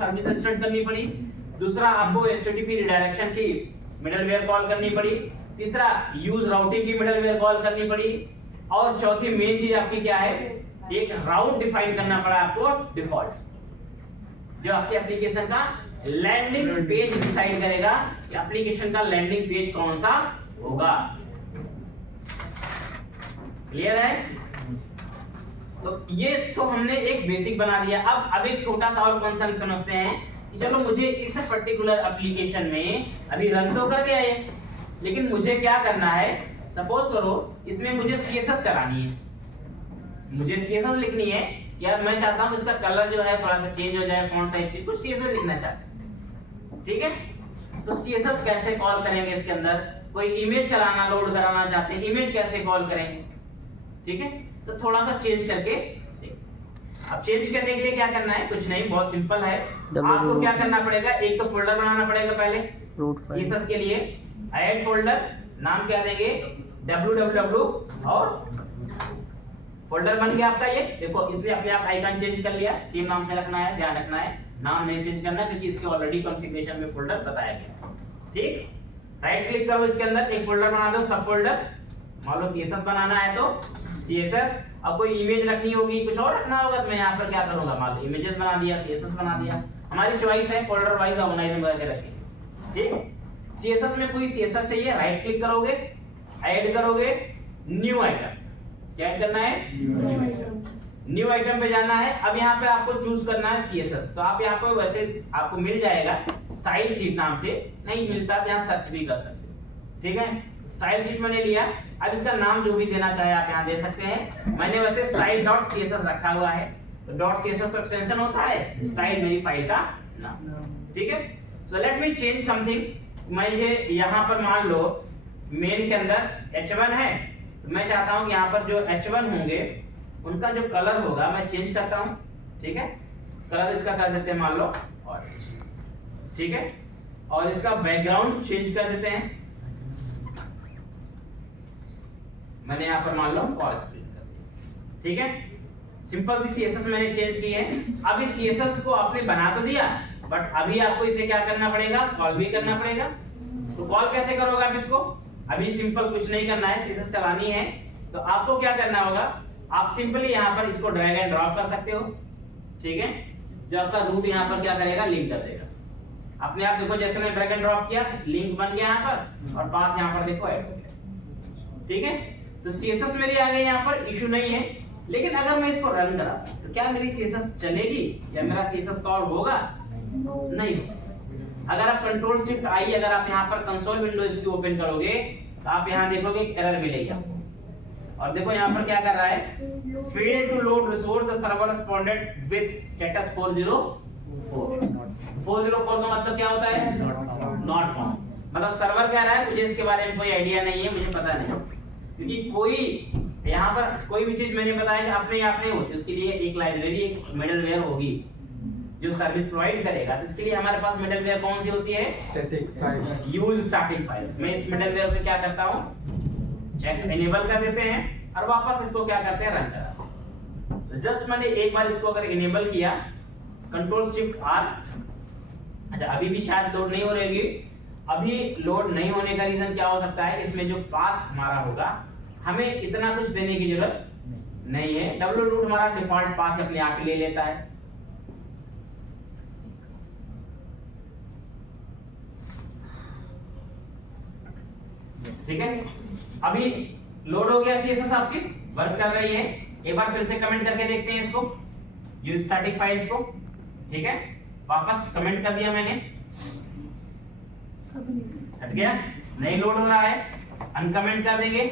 Service start करनी पड़ी, दूसरा आपको एचटीटीपी रिडायरेक्शन की मिडलवेयर कॉल करनी पड़ी, तीसरा यूज राउटिंग की मिडलवेयर कॉल करनी पड़ी, और चौथी मेन चीज आपकी क्या है, एक राउट डिफाइन करना पड़ा आपको डिफॉल्ट, जो आपके एप्लीकेशन का लैंडिंग पेज डिसाइड करेगा कि एप्लीकेशन का लैंडिंग पेज कौन सा होगा। क्लियर है? तो ये तो हमने एक बेसिक बना दिया। अब एक छोटा सा और कंसर्न समझते हैं कि चलो मुझे इस पर्टिकुलर एप्लीकेशन में अभी रन तो कर गया है, लेकिन मुझे क्या करना है, सपोज करो इसमें मुझे सीएसएस चलानी है, मुझे सीएसएस लिखनी है। यार मैं चाहता हूं इसका कलर जो है थोड़ा सा चेंज हो जाए, फॉन्ट साइज चेंज, कुछ सीएसएस लिखना चाहते हैं, ठीक है? तो सीएसएस कैसे कॉल करेंगे इसके अंदर? कोई इमेज चलाना, लोड कराना चाहते हैं, इमेज कैसे कॉल करेंगे? ठीक है, तो थोड़ा सा चेंज करके अब चेंज करने के लिए क्या करना है, कुछ नहीं, बहुत सिंपल है। आपको क्या करना पड़ेगा, एक तो फोल्डर बनाना पड़ेगा पहले सीएसएस के लिए। ऐड फोल्डर, नाम क्या देंगे, www, और फोल्डर बन गया आपका। ये देखो इसने अपने आप आइकन चेंज कर लिया, सेम नाम से रखना है, ध्यान रखना है, नाम नहीं चेंज करना क्योंकि इसके ऑलरेडी कॉन्फ़िगरेशन में फोल्डर बताया गया। ठीक, राइट क्लिक करो, इसके अंदर एक फोल्डर बना दो, सब फोल्डर। मान लो सीएसएस बनाना है तो सीएसएस, अब कोई इमेज रखनी होगी, कुछ और रखना होगा, तो मैं यहाँ पर क्या करूंगा, मान लो इमेजेस बना दिया, सीएसएस बना दिया, हमारी चॉइस है, फोल्डर वाइज ऑर्गेनाइज करके रखेंगे। ठीक, सीएसएस में कोई सीएसएस चाहिए, राइट क्लिक करोगे, ऐड करोगे, न्यू आइटम, क्या ऐड करना है, न्यू आइटम, न्यू आइटम पे जाना है। अब यहाँ पे आपको चूज करना है सीएसएस, तो आप यहाँ पे वैसे आपको मिल जाएगा स्टाइल शीट नाम से, नहीं मिलता तो यहाँ सर्च भी कर सकते हो। ठीक है, स्टाइल शीट मैंने लिया, अब इसका नाम जो भी देना चाहे आप यहाँ दे सकते हैं। मैंने वैसे style.css रखा हुआ है, तो .css तो एक्सटेंशन होता है, स्टाइल मेरी फाइल का नाम। ठीक है, so let me change something. मैं ये यहाँ पर मान लो मेन के अंदर h1 है, तो मैं चाहता हूँ कि यहाँ पर जो h1 होंगे उनका जो कलर होगा मैं चेंज करता हूँ। ठीक है, कलर इसका कर देते हैं मान लो ऑरेंज। ठीक है, और इसका बैकग्राउंड चेंज कर देते हैं, मैंने यहाँ पर मान लो फॉरेस्ट प्रिंट कर दिया। ठीक है, सिंपल सी सीएसएस मैंने चेंज की है। अब इस सीएसएस को आपने बना तो दिया, बट अभी आपको इसे क्या करना पड़ेगा, कॉल भी करना पड़ेगा। तो कॉल कैसे करोगे आप इसको? अभी सिंपल कुछ नहीं करना है, सीएसएस चलानी है, तो आपको क्या करना होगा, आप सिंपली यहाँ पर इसको ड्रैग एंड ड्रॉप कर सकते हो। ठीक है, जो आपका रूट यहाँ पर क्या करेगा, लिंक कर देगा अपने आप। देखो जैसे मैंने ड्रैग एंड ड्रॉप किया, लिंक बन गया यहाँ पर, और पाथ यहाँ पर देखो ऐड हो गया। ठीक है, तो सीएसएस मेरी आ गई यहाँ पर, इशू नहीं है। लेकिन अगर मैं इसको रन करा तो क्या मेरी सीएसएस चलेगी या मेरा सीएसएस कॉल होगा? नहीं। अगर आप कंट्रोल शिफ्ट आई, अगर आप यहाँ पर कंसोल विंडो इसकी ओपन करोगे तो आप यहाँ देखोगे एरर मिलेगी आपको। और देखो यहाँ पर क्या कर रहा है, fail to load resource, the server responded with status 404। 404 का मतलब क्या होता है, नॉट फाउंड। मतलब सर्वर कह रहा है मुझे इसके बारे में कोई आइडिया नहीं है, मुझे पता नहीं, क्योंकि कोई यहाँ पर कोई भी चीज मैंने बताया कि अपने आप नहीं होती, उसके लिए एक लाइब्रेरी, एक मिडलवेयर होगी जो सर्विस प्रोवाइड करेगा। तो इसके लिए हमारे पास मिडलवेयर कौन सी होती है, static file, use static files. मैं इस मिडलवेयर पे क्या करता हूँ, चेक इनेबल कर देते हैं और वापस इसको क्या करते हैं, रन करा। तो जस्ट मैंने एक बार इसको अगर इनेबल किया, कंट्रोल शिफ्ट आर, अच्छा अभी भी शायद लोड नहीं हो रही होगी। अभी लोड नहीं होने का रीजन क्या हो सकता है, इसमें जो पाथ हमारा होगा हमें इतना कुछ देने की जरूरत नहीं है। डब्ल्यू रूट हमारा डिफॉल्ट पाथ अपने आप ही ले लेता है। ठीक है, अभी लोड हो गया, सीएसएस आपकी वर्क कर रही है। एक बार फिर से कमेंट करके देखते हैं इसको, यूज स्टैटिक फाइल्स को। ठीक है, वापस कमेंट कर दिया मैंने, हट गया, नहीं लोड हो रहा है, अनकमेंट कर देंगे।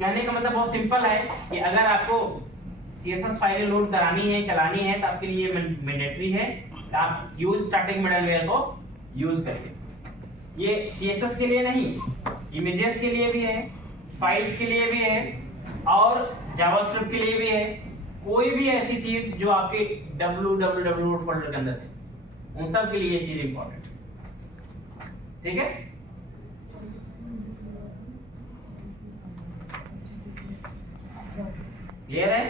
कहने का मतलब बहुत सिंपल है कि अगर आपको सीएसएस फाइलें लोड करानी है, चलानी है, तो आपके लिए मैंडेटरी है कि आप यूज स्टैटिक मिडलवेयर को यूज करें। ये सीएसएस के लिए नहीं, इमेजेस के लिए भी है, फाइल्स के लिए भी है, और जावास्क्रिप्ट के लिए भी है। कोई भी ऐसी चीज जो आपके www फोल्डर के अंदर है, उन सब के लिए ये चीज इंपॉर्टेंट है। ठीक है, क्लियर है?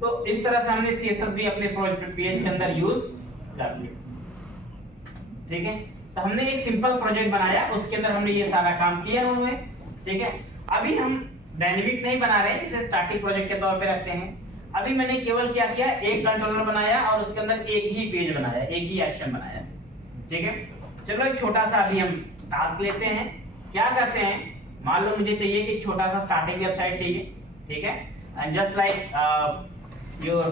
तो इस तरह से हमने सीएसएस भी अपने प्रोजेक्ट पेज के अंदर यूज ठीक है, तो हमने एक सिंपल प्रोजेक्ट बनाया, उसके अंदर हमने ये सारा काम किया हुआ है। ठीक है, अभी हम डायनेमिक नहीं बना रहे हैं, इसे स्टैटिक प्रोजेक्ट के तौर पे रखते हैं। अभी मैंने केवल क्या किया, एक कंट्रोलर बनाया और उसके अंदर एक ही पेज बनाया, एक ही एक्शन बनाया। ठीक है, चलो एक छोटा सा अभी हम टास्क लेते हैं। क्या करते हैं, मान लो मुझे चाहिए कि छोटा सा स्टार्टिंग वेबसाइट चाहिए। ठीक है, and just like your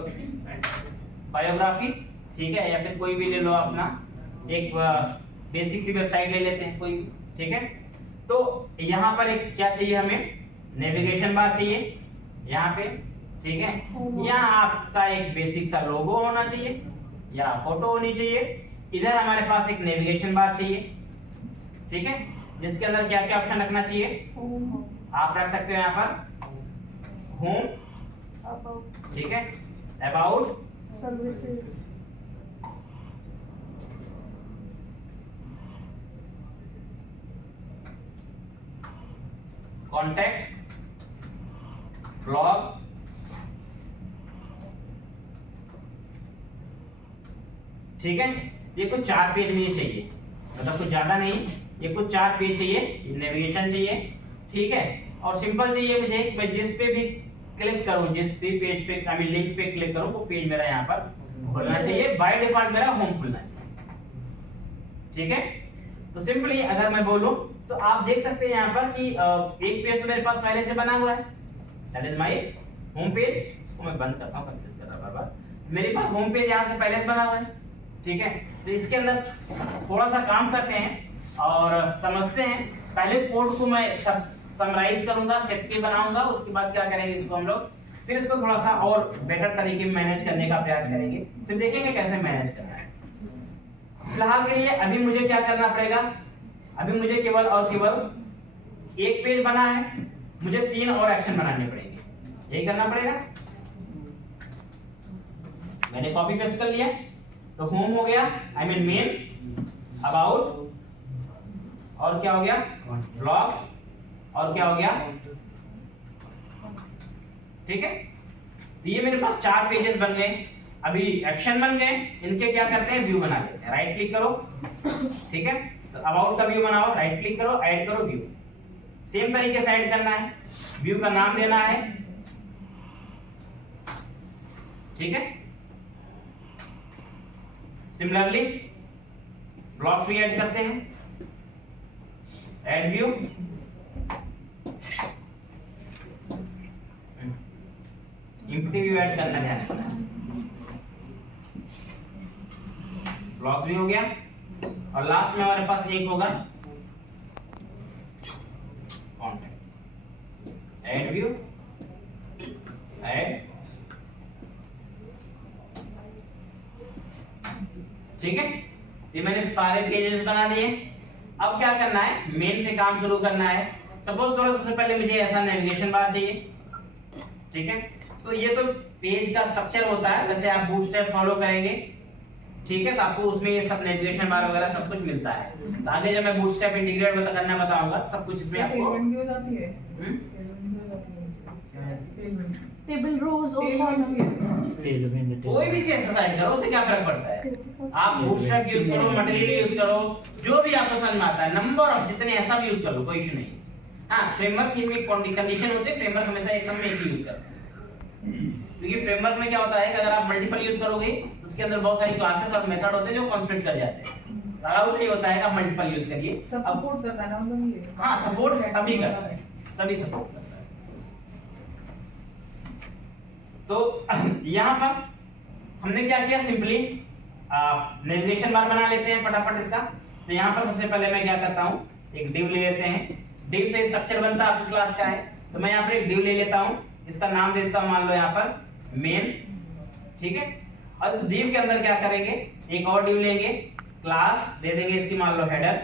biography. ठीक है, या फिर कोई भी ले लो अपना, एक बेसिक सी वेबसाइट ले लेते हैं कोई। ठीक है, तो यहाँ पर एक क्या चाहिए हमें, नेविगेशन बार चाहिए यहाँ पे। ठीक है, यहाँ आपका एक बेसिक सा लोगो होना चाहिए या फोटो होनी चाहिए। इधर हमारे पास एक नेविगेशन बार चाहिए। ठीक है, जिसके अंदर क्या क्या ऑप्शन रखना चाहिए, आप रख सकते हो यहाँ पर होम। ठीक है, अबाउट, सर्विसेज, कॉन्टैक्ट, ब्लॉग, ठीक है। ये कुछ 4 पेज में चाहिए, मतलब कुछ ज्यादा नहीं, ये कुछ 4 पेज चाहिए। नेविगेशन चाहिए, ठीक है, और सिंपल चाहिए मुझे, मैं जिस पे भी क्लिक करूं, जिस भी पेज पे आई मीन लिंक पे क्लिक करूं, वो पेज मेरा यहाँ पर खुलना चाहिए। बाय डिफॉल्ट मेरा होम खुलना चाहिए। ठीक है, तो सिंपली अगर मैं बोलूं तो आप देख सकते हैं यहाँ पर कि एक पेज तो मेरे पास पहले से बना हुआ है, that is my home page. इसको मैं बंद करता हूं, कंफ्यूज कर रहा बार। मेरे पास होम पेज यहाँ से पहले से बना हुआ है। ठीक है, तो इसके अंदर थोड़ा सा काम करते हैं और समझते हैं। पहले कोड को मैं सब समराइज करूंगा, सेट के बनाऊंगा, उसके बाद क्या करेंगे इसको हम लोग, फिर इसको थोड़ा सा और बेटर तरीके में मैनेज करने का प्रयास करेंगे, फिर देखेंगे कैसे मैनेज करना है। फिलहाल के लिए अभी मुझे क्या करना पड़ेगा, अभी मुझे केवल और केवल एक पेज बना है, मुझे 3 और एक्शन बनाने पड़ेंगे। यही करना पड़ेगा। मैंने कॉपी पेस्ट कर लिया, तो होम हो गया, आई मीन मेन, अबाउट, और क्या हो गया, ब्लॉग्स, और क्या हो गया। ठीक है, तो ये मेरे पास 4 पेजेस बन गए। अभी एक्शन बन गए, इनके क्या करते हैं, व्यू बना लेते हैं। राइट क्लिक करो, ठीक है, तो अबाउट का व्यू बनाओ, राइट क्लिक करो, ऐड करो व्यू। सेम तरीके से ऐड करना है, व्यू का नाम देना है। ठीक है, सिमिलरली ब्लॉक्स भी ऐड करते हैं, add view, empty view add करना, ध्यान रखना है। ब्लॉक्स भी हो गया, और लास्ट में हमारे पास एक होगा कॉन्टेंट, ऐड व्यू, ऐड। ठीक है, ये मैंने सारे पेजेस बना दिए। अब क्या करना है, मेन से काम शुरू करना है। सपोज करो सबसे पहले मुझे ऐसा नेविगेशन बार चाहिए। ठीक है, तो ये तो पेज का स्ट्रक्चर होता है, वैसे आप बूटस्ट्रैप फॉलो करेंगे, ठीक है, तो आपको उसमें ये सब नेविगेशन बार वगैरह सब कुछ मिलता है। तो आगे जब मैं बूटस्ट्रैप इंटीग्रेट करना बताऊंगा, सब कुछ इसमें आपको टेबल रोज और कॉलम, कोई भी सीएसएस ऐड करो, उससे क्या फर्क पड़ता है। आप बूटस्ट्रैप यूज करो, मटेरियल यूज करो, जो भी आपको समझ में आता है, नंबर ऑफ जितने ऐसा भी यूज कर लो, कोई इशू नहीं। हाँ, फ्रेमवर्क में कंडीशन होते हैं, फ्रेमवर्क हमेशा एक समय एक ही यूज करते हैं, क्योंकि फ्रेमवर्क में क्या होता है कि अगर आप मल्टीपल यूज करोगे तो उसके अंदर बहुत सारी क्लासेस और मेथड होते हैं जो कॉन्फ्लिक्ट कर जाते हैं। अलाउड नहीं होता है कि आप मल्टीपल यूज करिए। सपोर्ट करता है ना मतलब ये। हाँ, सपोर्ट सभी करता है, सभी सपोर्ट करता है। तो यहाँ पर हमने क्या किया, सिंपली नेविगेशन बार बना लेते हैं फटाफट इसका। तो यहाँ पर सबसे पहले मैं क्या करता हूँ, एक डिव ले लेते हैं। डिव से स्ट्रक्चर बनता है आपकी क्लास का है, तो मैं यहाँ पर एक डिव ले लेता हूँ, इसका नाम दे देता हूँ, मान लो यहाँ पर मेन। ठीक है, और इस डिव के अंदर क्या करेंगे, एक और डिव लेंगे, क्लास दे देंगे इसकी, मान लो हेडर।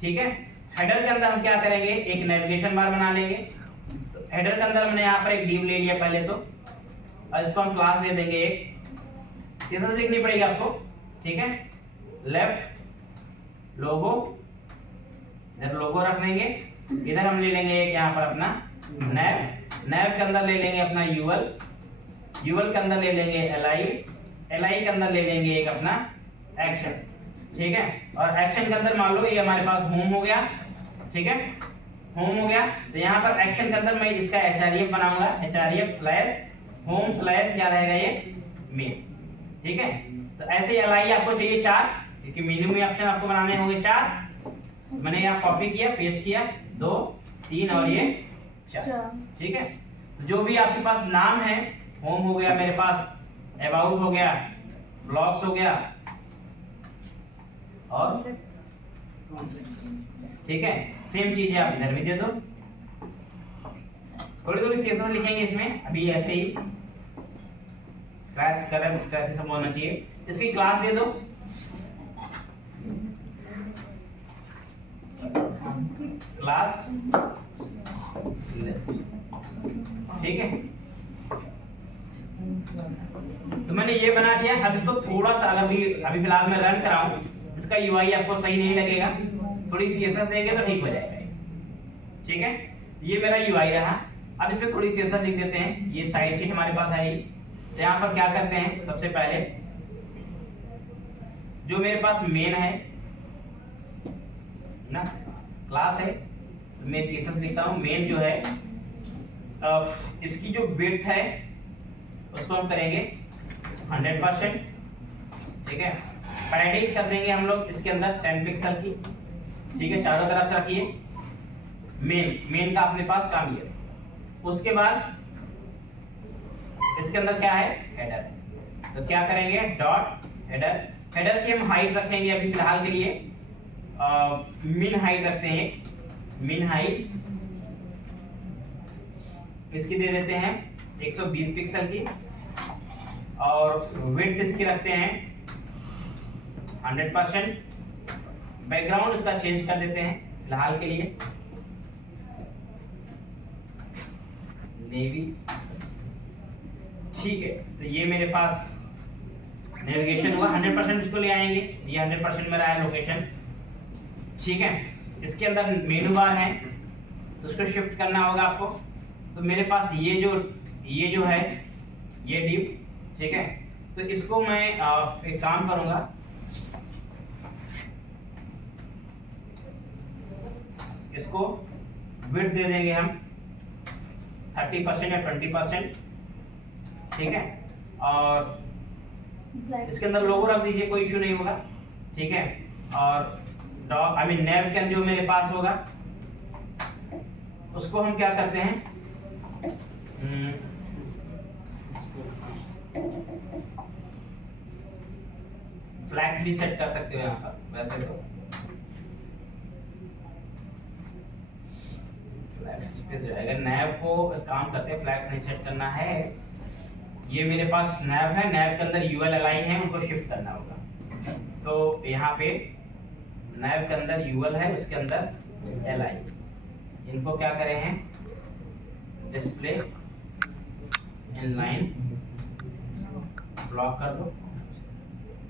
ठीक है, हेडर के अंदर हम क्या करेंगे, एक नेविगेशन बार बना लेंगे। तो हेडर के अंदर हमने यहाँ पर एक डिव ले लिया पहले तो, और इसको हम क्लास दे देंगे एक, सीएसएस लिखनी पड़ेगी आपको। ठीक है, लेफ्ट लोगो, इधर लोगो रख देंगे। इधर हम ले लेंगे एक यहाँ पर अपना नैव, नैव के अंदर ले लेंगे अपना यूएल, यूएल के अंदर ले लेंगे एलआई, LI के अंदर ले लेंगे एक अपना एक्शन, ठीक है। और एक्शन के अंदर मान लो ये हमारे पास होम हो गया, ठीक है, होम हो गया। तो यहाँ पर एक्शन के अंदर मैं इसका href बनाऊंगा, href/home/ क्या रहेगा ये मेन, ठीक है। तो ऐसे LI आपको चाहिए 4, क्योंकि मेनू में ऑप्शन आपको बनाने होंगे 4। मैंने यहाँ कॉपी किया, पेस्ट किया, 2 3 और ये 4, ठीक है। जो भी आपके पास नाम है, होम हो गया मेरे पास, अबाउट हो गया, ब्लॉग्स हो गया, और ठीक है, सेम चीज है, आप इधर भी दे दो। थोड़ी थोड़ी CSS लिखेंगे इसमें, अभी ऐसे ही स्क्रैच कर रहे हैं, स्क्रैच से सब होना चाहिए। इसकी क्लास दे दो, क्लास, ठीक है। तो मैंने ये बना दिया। अब इसको थोड़ा सा अभी फिलहाल मैं रन कराऊं, इसका UI आपको सही नहीं लगेगा, थोड़ी CSS देंगे तो ठीक हो जाएगा, ठीक है। ये मेरा UI रहा। अब इसमें थोड़ी CSS लिख देते हैं। ये स्टाइल शीट हमारे पास आई। तो यहाँ पर क्या करते हैं, सबसे पहले जो मेरे पास मेन है ना, क्लास है, तो मैं CSS लिखता हूँ। मेन जो है इसकी जो विड्थ है उसको हम करेंगे 100%, ठीक है। पैडिंग कर देंगे हम लोग इसके अंदर 10 पिक्सल की, ठीक है, चारों तरफ से रखिए। मेन का अपने पास काम ये। उसके बाद इसके अंदर क्या है, हेडर है। तो क्या करेंगे, डॉट हेडर। हेडर की हम हाइट रखेंगे अभी फिलहाल के लिए मिन हाइट रखते हैं। मिन हाइट इसकी दे देते हैं 120 पिक्सल की, और विड्थ इसकी रखते हैं 100%। बैकग्राउंड इसका चेंज कर देते हैं फिलहाल के लिए नेवी, ठीक है। तो ये मेरे पास नेविगेशन हुआ, 100% इसको ले आएंगे। ये 100% मेरा है लोकेशन, ठीक है। इसके अंदर मेनू बार है, तो उसको शिफ्ट करना होगा आपको। तो मेरे पास ये जो है ये डिव, ठीक है। तो इसको मैं एक काम करूंगा, इसको विड्थ दे देंगे हम 30% या 20%, ठीक है। और इसके अंदर लोगो रख दीजिए, कोई इशू नहीं होगा, ठीक है। और नेविगेशन जो मेरे पास होगा उसको हम क्या करते हैं, फ्लैग्स भी सेट कर सकते हो यहाँ पर। वैसे तो फ्लैग्स पे जाएगा, नैव को काम करते हैं, फ्लैग्स नहीं सेट करना है। ये मेरे पास नैव है, नैव के अंदर UL LI है, उनको शिफ्ट करना होगा। तो यहाँ पे नैव के अंदर UL है, उसके अंदर LI, इनको क्या करें हैं, डिस्प्ले इनलाइन ब्लॉक कर दो।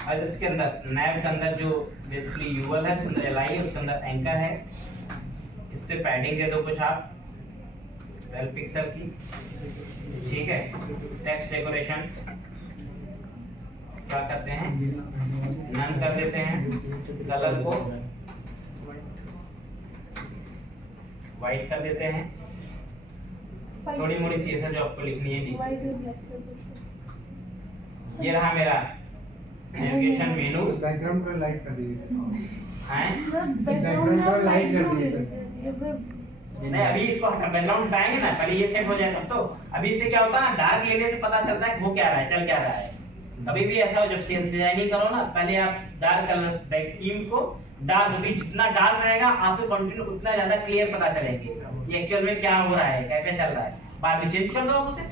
और इसके अंदर नैव के अंदर जो बेसिकली UL है, उसके अंदर LI है, उसके अंदर एंकर है। इस पे पैडिंग दे दो कुछ आप 12 पिक्सल की, ठीक है। टेक्स्ट डेकोरेशन क्या करते हैं, नन कर देते हैं। कलर को वाइट कर देते हैं। थोड़ी मोड़ी CSS जो आपको लिखनी है, ये रहा मेरा नेविगेशन मेनू। बैकग्राउंड पर लाइट कर दीजिए, हैं बैकग्राउंड पर लाइट कर दीजिए। नहीं, अभी इसको बैकग्राउंड हटाएंगे ना, पहले ये सेट हो जाए तब तो। अभी इससे क्या होता है ना, डार्क लेने से पता चलता है हो क्या रहा है, चल क्या रहा है। कभी भी ऐसा हो, जब CS डिजाइनिंग करो ना, पहले आप डार्क कलर बैक थीम को डार्क, भी जितना डार्क रहेगा आपको कंटेंट उतना ज्यादा क्लियर पता चलेंगे ये एक्चुअल में क्या हो रहा है, क्या क्या चल रहा है। बाद में चेंज कर दो आप उसे,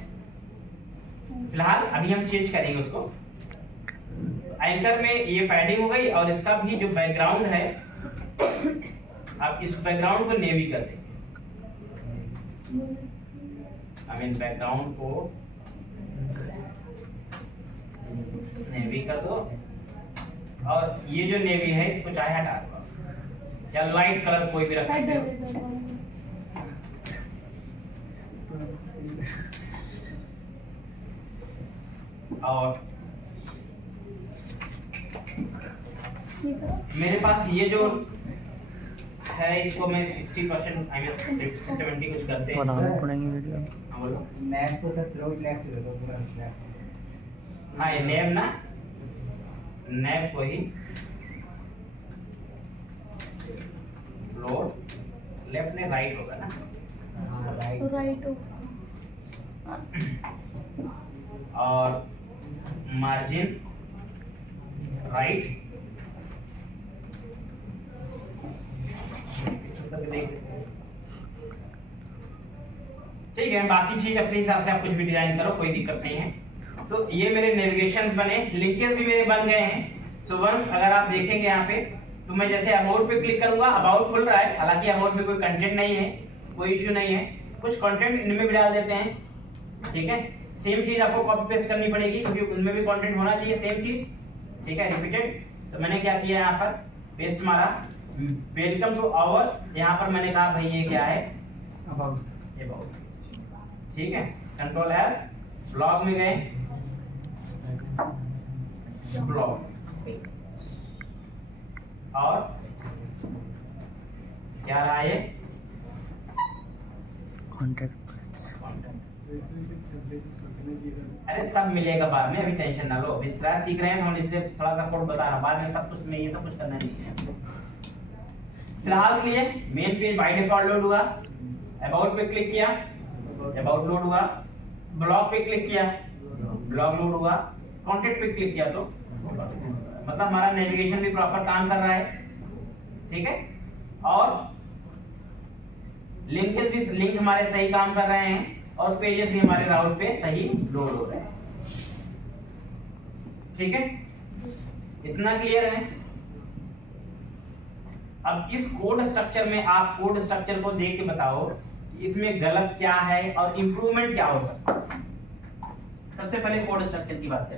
फिलहाल अभी हम चेंज करेंगे उसको। एंकर में ये पैडिंग हो गई, और इसका भी जो बैकग्राउंड है, आप इस बैकग्राउंड को नेवी कर देंगे। बैकग्राउंड को नेवी कर दो, और ये जो नेवी है इसको चाहे हटा दो, या लाइट कलर कोई भी रख सकते हो। और मेरे पास ये जो है इसको मैं 60% आई मीन 70 कुछ करते हैं। बनाना पड़ेगी वीडियो। हाँ बोलो। नैप को सर फ्लोट लेफ्ट कर दो पूरा लेफ्ट। हाँ ये नैब ना, नैब को ही फ्लोट लेफ्ट ने राइट होगा ना। हाँ राइट। राइट और मार्जिन राइट। ठीक है, बाकी चीज अपने हिसाब से आप कुछ भी डिजाइन करो, कोई दिक्कत नहीं है। तो ये मेरे नेविगेशन बने, लिंकेज भी मेरे बन गए हैं। सो वंस अगर आप देखेंगे यहाँ पे तो मैं जैसे अबाउट पे क्लिक करूंगा, अबाउट खुल रहा है, हालांकि अबाउट में कोई कंटेंट नहीं है, कोई इश्यू नहीं है। कुछ कंटेंट इनमें भी डाल देते हैं, ठीक है। सेम चीज आपको कॉपी पेस्ट करनी पड़ेगी क्योंकि उनमें भी कंटेंट होना चाहिए सेम चीज, ठीक है, रिपीटेड। तो मैंने क्या किया यहाँ पर पेस्ट मारा, वेलकम टू आवर, यहाँ पर मैंने कहा भाई ये क्या है, अबाउट। अबाउट, ठीक है। कंट्रोल एस, ब्लॉग में गए, ब्लॉग, और क्या रहा ये कॉन्टैक्ट। अरे सब मिलेगा बाद में, अभी टेंशन ना लो। अभी स्क्रैच सीख रहे हैं तो हम इसलिए थोड़ा सा कोड बता रहा हूं, बाद में सब कुछ में ये सब कुछ करना नहीं है। फिलहाल के लिए main page by default load हुआ, अबाउट पे क्लिक किया, अबाउट लोड हुआ, ब्लॉग पे क्लिक किया, ब्लॉग लोड हुआ, कॉन्टैक्ट पे क्लिक किया तो मतलब हमारा नेविगेशन भी प्रॉपर काम कर रहा है, ठीक है। और लिंकेज भी, लिंक हमारे सही काम कर रहे हैं, और पेजेस भी हमारे राउट पे सही लोड हो रहे हैं, ठीक है। इतना क्लियर है। अब इस कोड स्ट्रक्चर में आप कोड स्ट्रक्चर को देख के बताओ इसमें गलत क्या है और इंप्रूवमेंट क्या हो सकता है। सबसे पहले कोड स्ट्रक्चर की बात करें।